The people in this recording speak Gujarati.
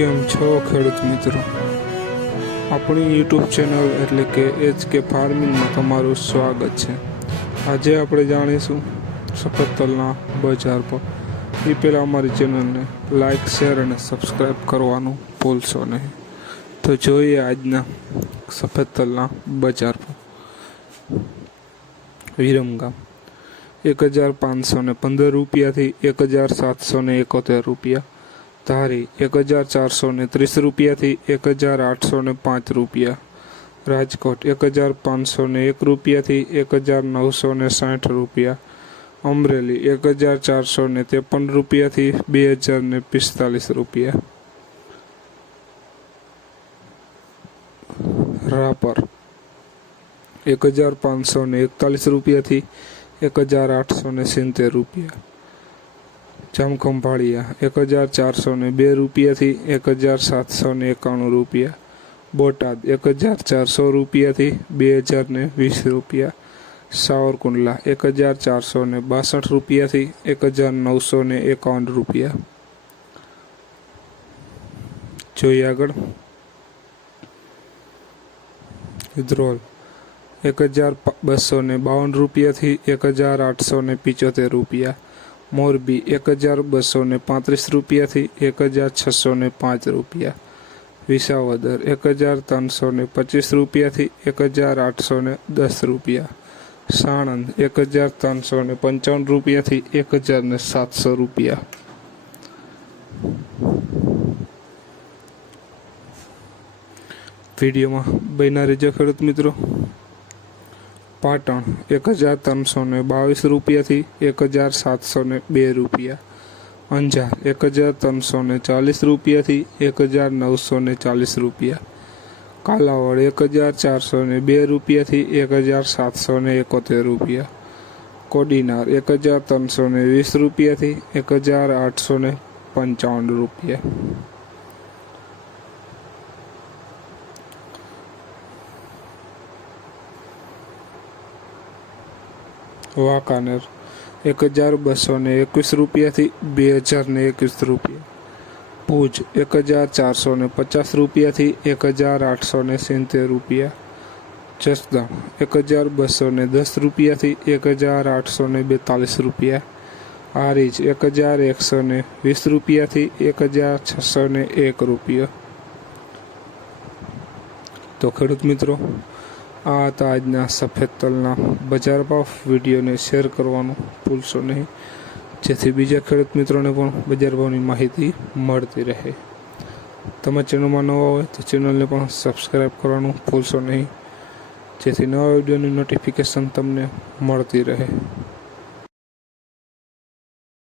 કેમ છો ખેડૂત મિત્રો? આપણી યુટ્યુબ ચેનલ એટલે કે એચ કે ફાર્મિંગમાં તમારું સ્વાગત છે. આજે આપણે જાણીશું સફેદ તલના બજાર પર. એ પહેલાં અમારી ચેનલને લાઇક શેર અને સબસ્ક્રાઈબ કરવાનું ભૂલશો નહીં. તો જોઈએ આજના સફેદ તલના બજાર પર. વિરમગામ. એક હજાર પાંચસો ને પંદર રૂપિયાથી એક હજાર સાતસો ને એકોતેર રૂપિયા. ધારી એક હજાર ચારસો ને ત્રીસ રૂપિયાથી એક હજાર આઠસો ને પાંચ રૂપિયા. રાજકોટ એક હજાર પાંચસો ને એક રૂપિયાથી એક હજાર નવસો ને સાઠ રૂપિયા. અમરેલી એક હજાર ચારસો ને ત્રેપન રૂપિયાથી બે હજાર ને પિસ્તાલીસ રૂપિયા. રાપર એક હજાર પાંચસો ને એકતાલીસ રૂપિયાથી એક હજાર આઠસો ને સિત્તેર રૂપિયા. જામખંભાળિયા એક હજાર ચારસો ને બે રૂપિયાથી એક હજાર સાતસો ને એકાણું રૂપિયા. બોટાદ, એક હજાર ચારસો રૂપિયાથી બે હજાર ને વીસ રૂપિયા. સાવરકુંડલા, એક હજાર ચારસો ને બાસઠ રૂપિયાથી એક હજાર નવસો ને એકાવન રૂપિયા. જોઈએ આગળ. ધ્રોલ એક હજાર બસો ને બાવન રૂપિયાથી એક હજાર આઠસો ને પિચોતેર રૂપિયા. મોરબી એક હજાર બસો ને પાંત્રીસ રૂપિયાથી એક હજાર છસો ને પાંચ રૂપિયા. વિસાવદર એક હજાર ત્રણસો ને પચીસ રૂપિયાથી એક હજાર આઠસો ને દસ રૂપિયા. સાણંદ એક હજાર ત્રણસો ને પંચાવન રૂપિયાથી એક હજાર ને સાતસો રૂપિયા. વિડીયોમાં બન્યા રહેજો ખેડૂત મિત્રો. પાટણ એક હજાર ત્રણસો ને બાવીસ રૂપિયાથી એક હજાર સાતસો ને બે રૂપિયા. અંજાર એક હજાર ત્રણસો ને ચાલીસ રૂપિયાથી એક હજાર નવસો ને ચાલીસ રૂપિયા. કાલાવડ એક હજાર ચારસો ને બે રૂપિયાથી એક હજાર સાતસો ને એકોતેર રૂપિયા. કોડીનાર એક હજાર ત્રણસો ને વીસ રૂપિયાથી એક હજાર આઠસો ને પંચાવન રૂપિયા. વાંકાનેર. એક હજાર બસો ને એકવીસ રૂપિયાથી બે હજાર ને એકવીસ રૂપિયા. ભુજ એક હજાર ચારસો ને પચાસ રૂપિયાથી એક હજાર આઠસો ને સિત્તેર રૂપિયા. જસદણ એક હજાર બસો ને દસ રૂપિયાથી એક હજાર આઠસો ને બેતાલીસ રૂપિયા. હારીજ એક હજાર એકસો ને વીસ રૂપિયાથી એક હજાર છસો ને એક રૂપિયા. તો ખેડૂત મિત્રો આ હતા આજના સફેદ તલના બજાર ભાવ. વિડીયોને શેર કરવાનું ભૂલશો નહીં. જેથી બીજા ખેડૂત મિત્રોને પણ બજાર ભાવની માહિતી મળતી રહે. તમે ચેનલમાં નવા હોય તો ચેનલને પણ સબસ્ક્રાઈબ કરવાનું ભૂલશો નહીં. જેથી નવા વિડીયોની નોટિફિકેશન તમને મળતી રહે.